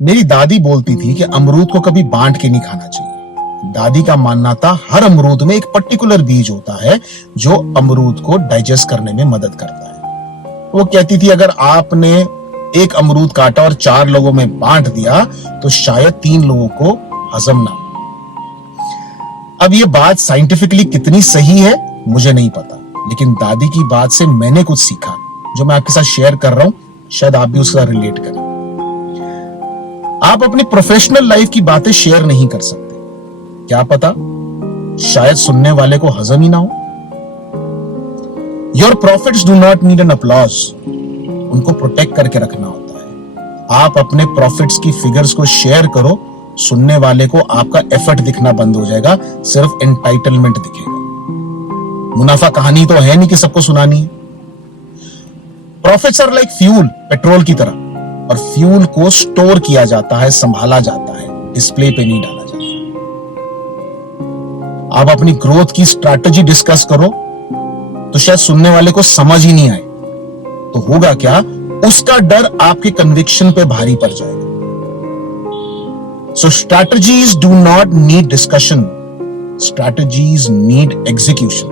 मेरी दादी बोलती थी कि अमरूद को कभी बांट के नहीं खाना चाहिए। दादी का मानना था हर अमरूद में एक पर्टिकुलर बीज होता है जो अमरूद को डाइजेस्ट करने में मदद करता है। वो कहती थी अगर आपने एक अमरूद काटा और 4 लोगों में बांट दिया तो शायद 3 लोगों को हजम ना हो। अब ये बात साइंटिफिकली कितनी सही है मुझे नहीं पता, लेकिन दादी की बात से मैंने कुछ सीखा जो मैं आपके साथ शेयर कर रहा हूं, शायद आप भी उसका रिलेट करें। आप अपनी प्रोफेशनल लाइफ की बातें शेयर नहीं कर सकते, क्या पता शायद सुनने वाले को हजम ही ना हो। Your profits do not need an applause, उनको प्रोटेक्ट करके रखना होता है। आप अपने प्रॉफिट्स की फिगर्स को शेयर करो, सुनने वाले को आपका एफर्ट दिखना बंद हो जाएगा, सिर्फ एंटाइटलमेंट दिखेगा। मुनाफा कहानी तो है नहीं कि सबको सुनानी है। Profits are like fuel, petrol की तरह, और फ्यूल को स्टोर किया जाता है, संभाला जाता है, डिस्प्ले पे नहीं डाला जाता। आप अपनी ग्रोथ की स्ट्रैटेजी डिस्कस करो तो शायद सुनने वाले को समझ ही नहीं आए, तो होगा क्या, उसका डर आपके कन्विक्शन पे भारी पड़ जाएगा। So strategies do not need discussion, strategies need execution.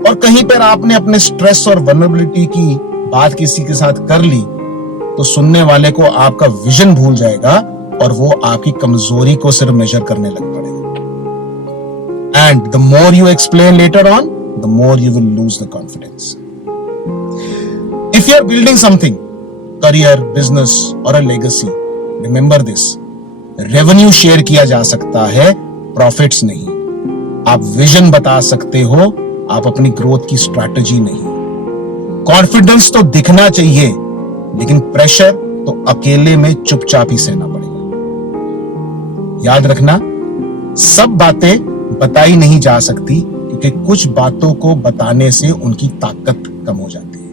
और कहीं पर आपने अपने स्ट्रेस और वल्नरेबिलिटी की बात किसी के साथ कर ली तो सुनने वाले को आपका विजन भूल जाएगा और वो आपकी कमजोरी को सिर्फ मेजर करने लग पड़ेगा। And the more you explain later on, the more you will lose the confidence. If you are building something, career, business और a legacy, remember this, revenue share किया जा सकता है, प्रॉफिट्स नहीं। आप विजन बता सकते हो, आप अपनी ग्रोथ की स्ट्रैटेजी नहीं। कॉन्फिडेंस तो दिखना चाहिए, लेकिन प्रेशर तो अकेले में चुपचाप ही सहना पड़ेगा। याद रखना, सब बातें बताई नहीं जा सकती, क्योंकि कुछ बातों को बताने से उनकी ताकत कम हो जाती है।